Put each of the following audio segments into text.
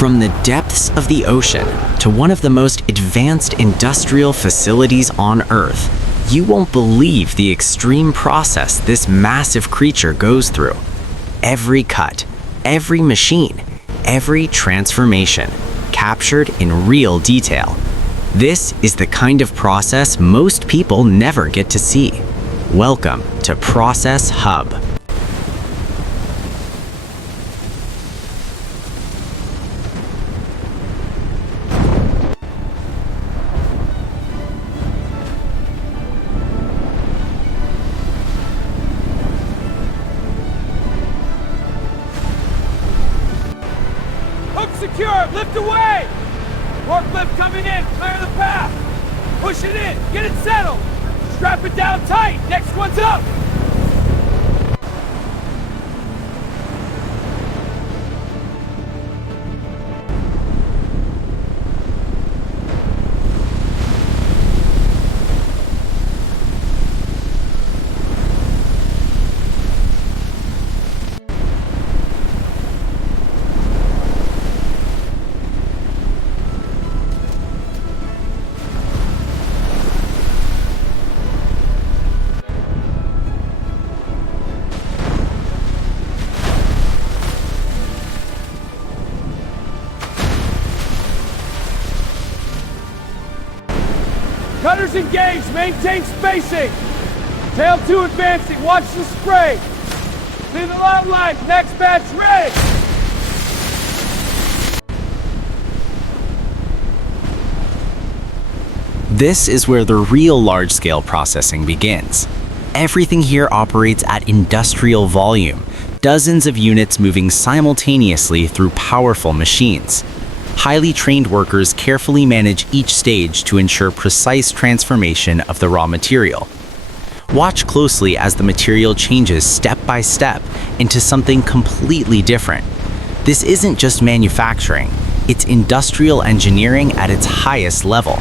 From the depths of the ocean to one of the most advanced industrial facilities on Earth, you won't believe the extreme process this massive creature goes through. Every cut, every machine, every transformation, captured in real detail. This is the kind of process most people never get to see. Welcome to Process Hub. Secure! Lift away! Forklift coming in! Clear the path! Push it in! Get it settled! Strap it down tight! Next one's up! Cutters engaged! Maintain spacing! Tail 2 advancing! Watch the spray! Clear the lot line! Next batch ready! This is where the real large-scale processing begins. Everything here operates at industrial volume, dozens of units moving simultaneously through powerful machines. Highly trained workers carefully manage each stage to ensure precise transformation of the raw material. Watch closely as the material changes step by step into something completely different. This isn't just manufacturing, it's industrial engineering at its highest level.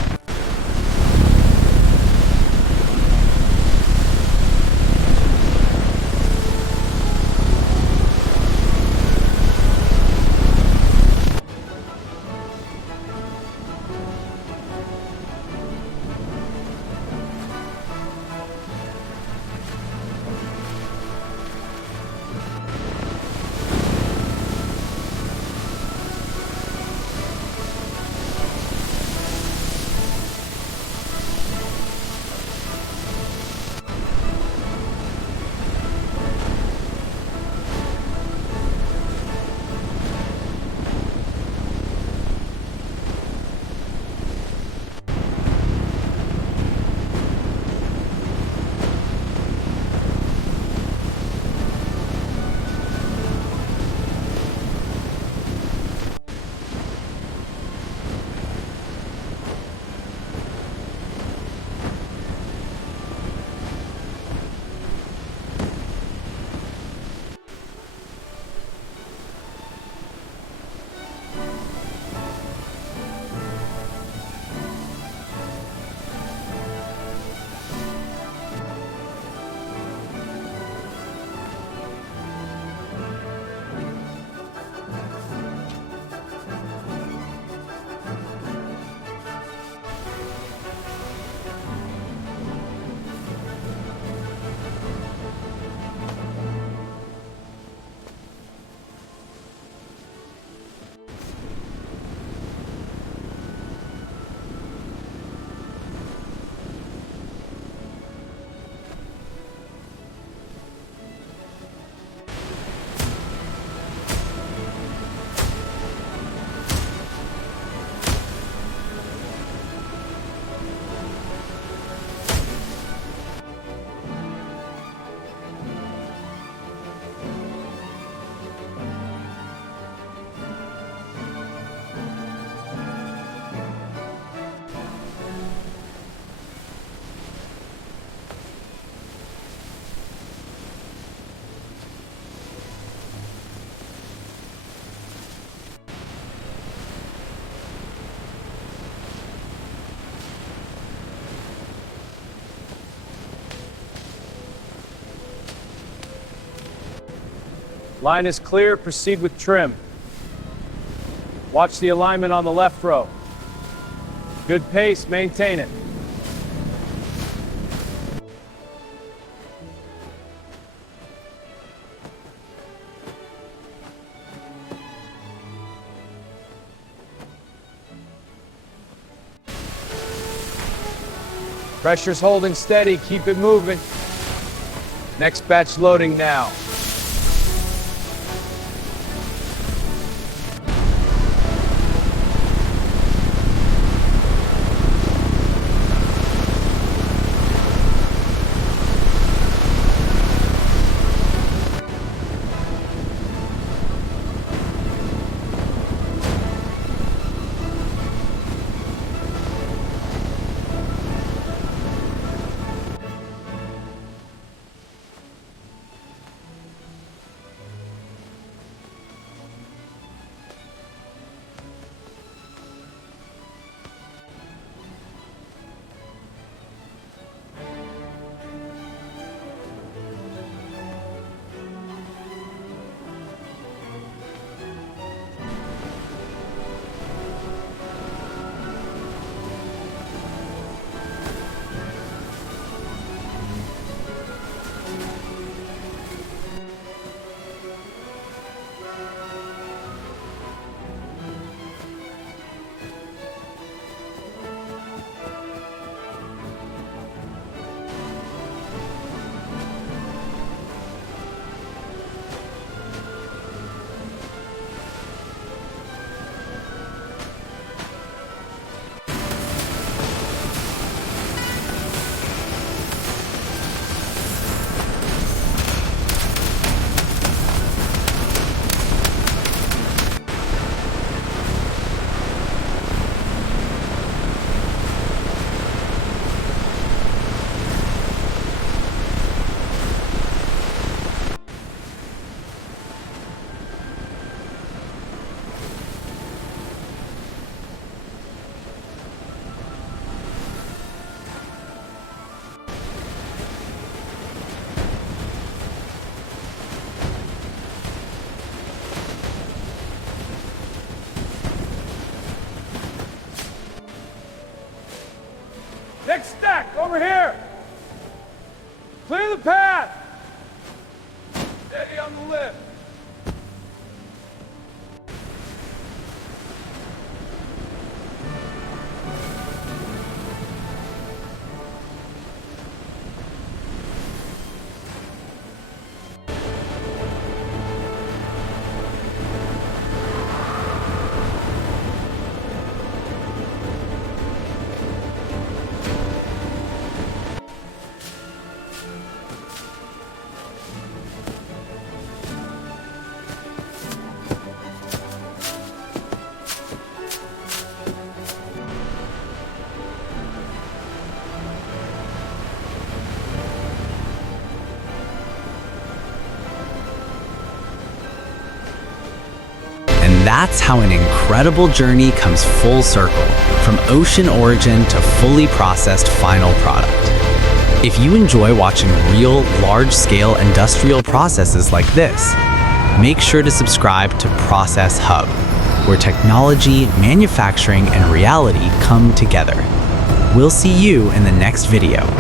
Line is clear, proceed with trim. Watch the alignment on the left row. Good pace, maintain it. Pressure's holding steady, keep it moving. Next batch loading now. Next stack, over here. Clear the path. Steady on the lift. And that's how an incredible journey comes full circle, from ocean origin to fully processed final product. If you enjoy watching real, large-scale industrial processes like this, make sure to subscribe to Process Hub, where technology, manufacturing, and reality come together. We'll see you in the next video.